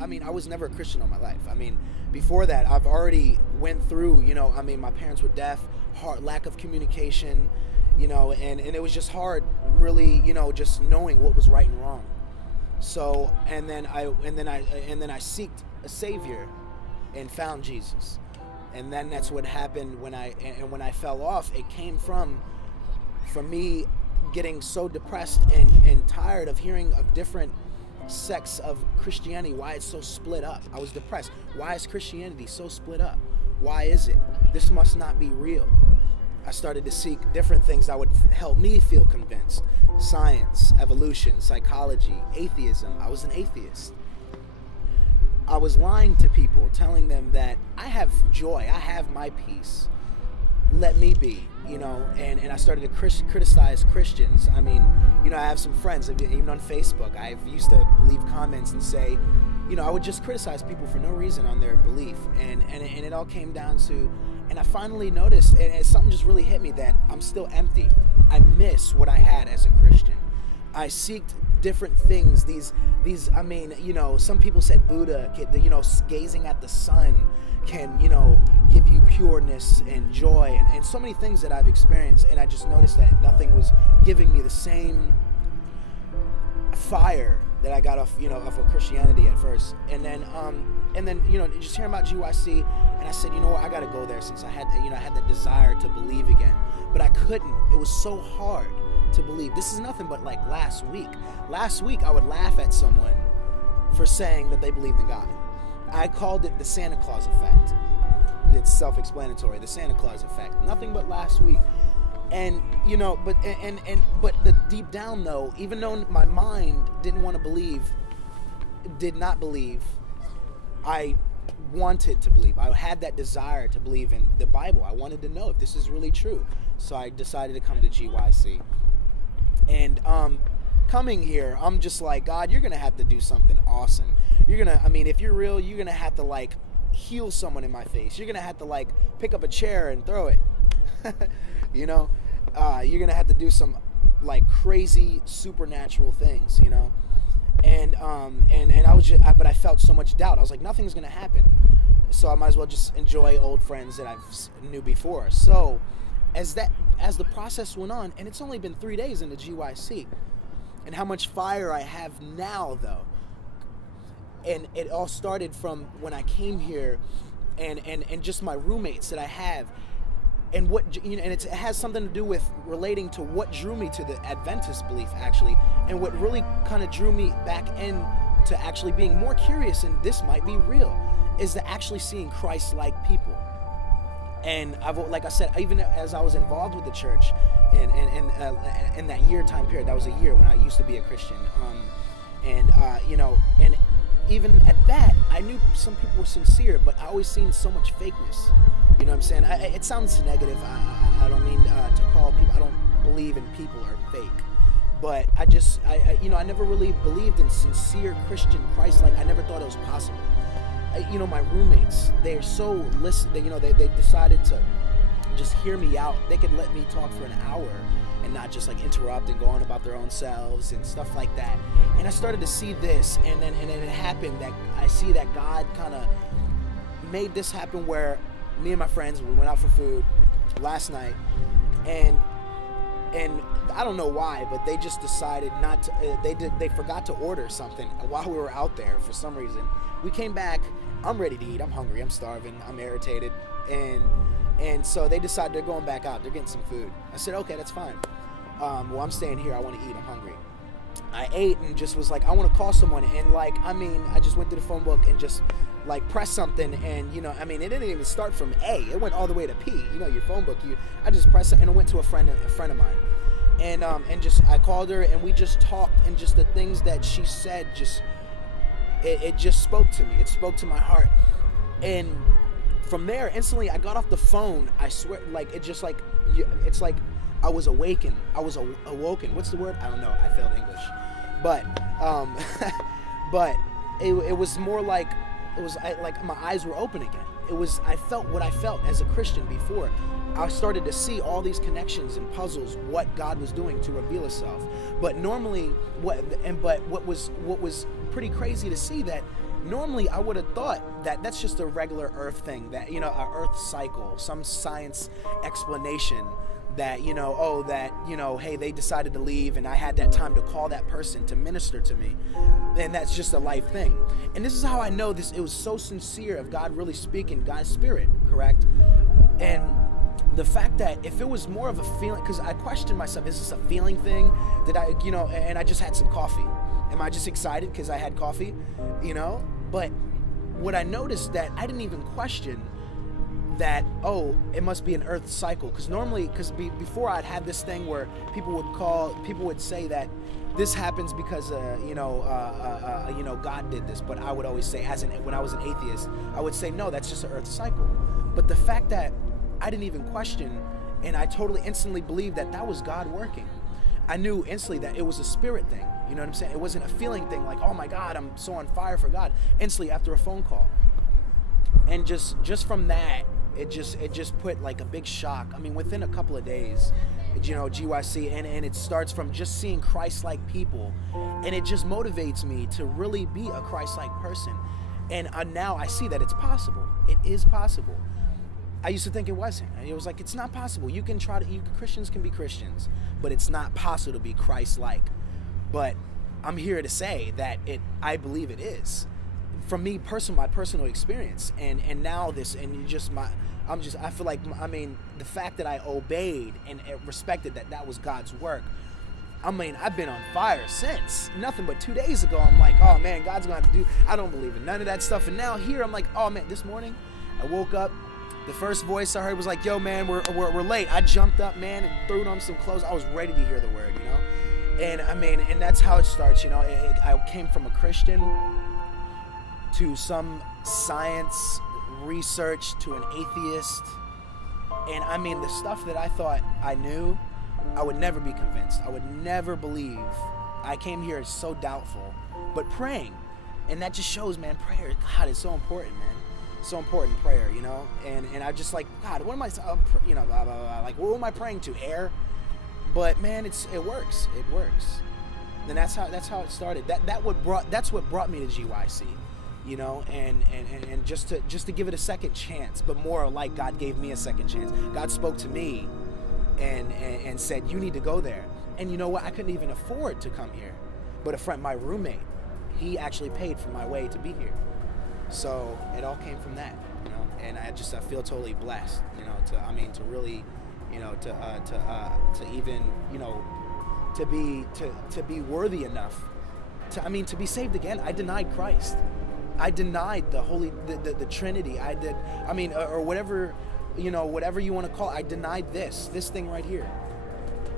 I mean, I was never a Christian all my life. I mean, before that, I've already went through, I mean, my parents were deaf, lack of communication, and it was just hard, really, just knowing what was right and wrong. So, and then I seeked a Savior and found Jesus. And then that's what happened when I fell off. It came from me getting so depressed and tired of hearing of different sects of Christianity, why it's so split up. I was depressed. Why is Christianity so split up? Why is it? This must not be real. I started to seek different things that would help me feel convinced. Science, evolution, psychology, atheism. I was an atheist. I was lying to people, telling them that I have joy, I have my peace. Let me be, and I started to criticize Christians. I mean, I have some friends, even on Facebook, I used to leave comments and say, I would just criticize people for no reason on their belief. And it all came down to, and I finally noticed, and something just really hit me, that I'm still empty. I miss what I had as a Christian. I seeked different things. These, I mean, some people said Buddha, gazing at the sun can, give you pureness and joy, and so many things that I've experienced, and I just noticed that nothing was giving me the same fire that I got off of Christianity at first. And then just hearing about GYC, and I said, what, I gotta go there, since I had I had that desire to believe again, but I couldn't. It was so hard to believe. This is nothing but like last week I would laugh at someone for saying that they believed in God. I called it the Santa Claus effect. It's self-explanatory, the Santa Claus effect. Nothing but last week. And but the deep down though, even though my mind did not believe, I wanted to believe. I had that desire to believe in the Bible. I wanted to know if this is really true. So I decided to come to GYC. And coming here, I'm just like, God, you're gonna have to do something awesome. If you're real, you're gonna have to like heal someone in my face. You're gonna have to like pick up a chair and throw it. You're gonna have to do some like crazy supernatural things, and I was just, but I felt so much doubt. I was like, nothing's gonna happen, so I might as well just enjoy old friends that I've knew before. So as the process went on, and it's only been 3 days into GYC, and how much fire I have now though, and it all started from when I came here, and just my roommates that I have. And it has something to do with relating to what drew me to the Adventist belief, actually, and what really kind of drew me back into actually being more curious, and this might be real, is to actually seeing Christ-like people. And like I said, even as I was involved with the church, in that year time period, that was a year when I used to be a Christian, and even at that, I knew some people were sincere, but I always seen so much fakeness. You know what I'm saying? It sounds negative. I don't mean to call people, I don't believe in people are fake. But I never really believed in sincere Christian Christ-like. I never thought it was possible. My roommates, they're so they decided to just hear me out. They could let me talk for an hour and not just like interrupt and go on about their own selves and stuff like that. And I started to see this, and then it happened that I see that God kind of made this happen, where me and my friends, we went out for food last night, and I don't know why, but they just decided not to. They forgot to order something while we were out there for some reason. We came back. I'm ready to eat. I'm hungry. I'm starving. I'm irritated, and so they decided they're going back out. They're getting some food. I said, okay, that's fine. Well, I'm staying here. I want to eat. I'm hungry. I ate and just was like, I want to call someone, and I just went through the phone book and just like press something, and it didn't even start from A, it went all the way to P. Your phone book, I just pressed it, and it went to a friend of mine, and I called her, and we just talked, and just the things that she said, it just spoke to me. It spoke to my heart, and from there, instantly, I got off the phone. I swear, it's like I was awakened. I was awoken. What's the word? I don't know. I failed English, but it was more like. It was like my eyes were open again. I felt what I felt as a Christian before. I started to see all these connections and puzzles, what God was doing to reveal Himself. But normally, what was pretty crazy to see, that normally I would have thought that that's just a regular earth thing, that, you know, a earth cycle, some science explanation that, you know, oh, that, you know, hey, they decided to leave and I had that time to call that person to minister to me. And that's just a life thing. And this is how I know this, it was so sincere of God really speaking, God's spirit, correct? And the fact that if it was more of a feeling, because I questioned myself, is this a feeling thing? Did I, you know, and I just had some coffee. Am I just excited because I had coffee? You know? But what I noticed that I didn't even question that, oh, it must be an earth cycle. Because normally, before I'd had this thing where people would say that this happens because, you know, God did this. But I would always say, when I was an atheist, I would say, no, that's just an earth cycle. But the fact that I didn't even question, and I totally instantly believed that that was God working. I knew instantly that it was a spirit thing. You know what I'm saying? It wasn't a feeling thing like, oh my God, I'm so on fire for God. Instantly after a phone call. And just from that, it just put like a big shock. I mean, within a couple of days, you know, GYC, and it starts from just seeing Christ-like people. And it just motivates me to really be a Christ-like person. And now I see that it's possible. It is possible. I used to think it wasn't. It was like, it's not possible. You can try to, Christians can be Christians, but it's not possible to be Christ-like. But I'm here to say that I believe it is. From me, my personal experience, and now this, and I feel like, I mean, the fact that I obeyed and respected that was God's work. I mean, I've been on fire since. Nothing but 2 days ago, I'm like, oh man, God's gonna have to do, I don't believe in none of that stuff. And now here, I'm like, oh man, this morning, I woke up, the first voice I heard was like, yo, man, we're late. I jumped up, man, and threw on some clothes. I was ready to hear the word, you know? And I mean, and that's how it starts, you know? I came from a Christian to some science research to an atheist. And I mean, the stuff that I thought I knew, I would never be convinced. I would never believe. I came here so doubtful, but praying. And that just shows, man, prayer, God, it's so important, man. So important, prayer, you know, and I just like, God, what am I, you know, blah, blah, blah. Like, what am I praying to? Air? But man, it works. It works. And that's how it started. That's what brought me to GYC, you know, and just to give it a second chance, but more like God gave me a second chance. God spoke to me and said, you need to go there. And you know what? I couldn't even afford to come here, but a friend, my roommate, he actually paid for my way to be here. So it all came from that, you know, and I feel totally blessed, you know, to really, you know, to even, you know, to be worthy enough to be saved again. I denied Christ. I denied the Trinity. Or whatever, you know, whatever you want to call it. I denied this thing right here,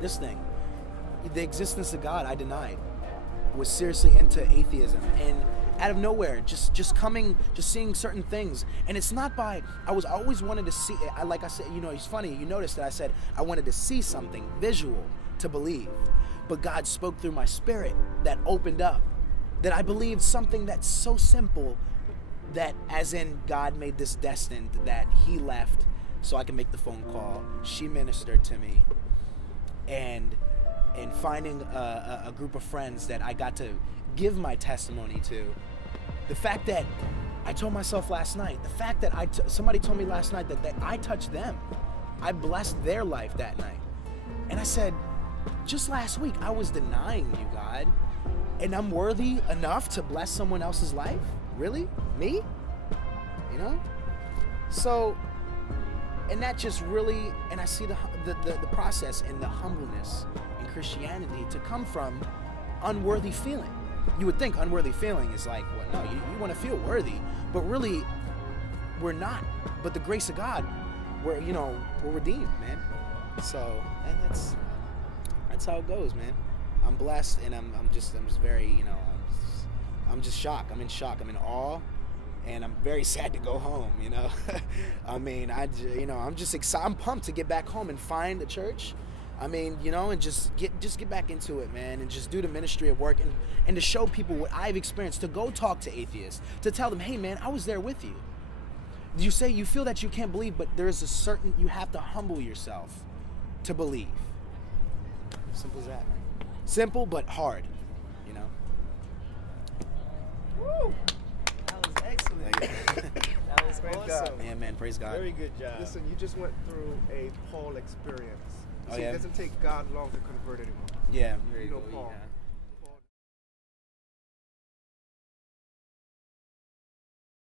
this thing, the existence of God. I denied. Was seriously into atheism, and out of nowhere, just seeing certain things. And it's not by, I always wanted to see, like I said, you know, it's funny, you noticed that I said I wanted to see something visual to believe. But God spoke through my spirit that opened up, that I believed something that's so simple, that as in God made this destined, that he left so I can make the phone call. She ministered to me. And finding a group of friends that I got to give my testimony to. The fact that I told myself last night, the fact that somebody told me last night that I touched them. I blessed their life that night. And I said, just last week, I was denying you, God. And I'm worthy enough to bless someone else's life? Really? Me? You know? So, and that just really, and I see the process and the humbleness in Christianity to come from unworthy feeling. You would think unworthy feeling is like, well, no, you want to feel worthy, but really, we're not. But the grace of God, we're redeemed, man. So, and that's how it goes, man. I'm blessed, and I'm just very, you know, I'm just shocked. I'm in shock. I'm in awe, and I'm very sad to go home. You know, I mean, I'm just excited. I'm pumped to get back home and find the church. I mean, you know, and just get back into it, man, and just do the ministry of work, and to show people what I've experienced, to go talk to atheists, to tell them, hey, man, I was there with you. You say you feel that you can't believe, but there's you have to humble yourself to believe. Simple as that, man. Simple, but hard, you know. Woo! That was awesome. Amen. Praise God. Very good job. Listen, you just went through a Paul experience. Oh, See, yeah? it doesn't take God long to convert anyone. Yeah. You know Paul.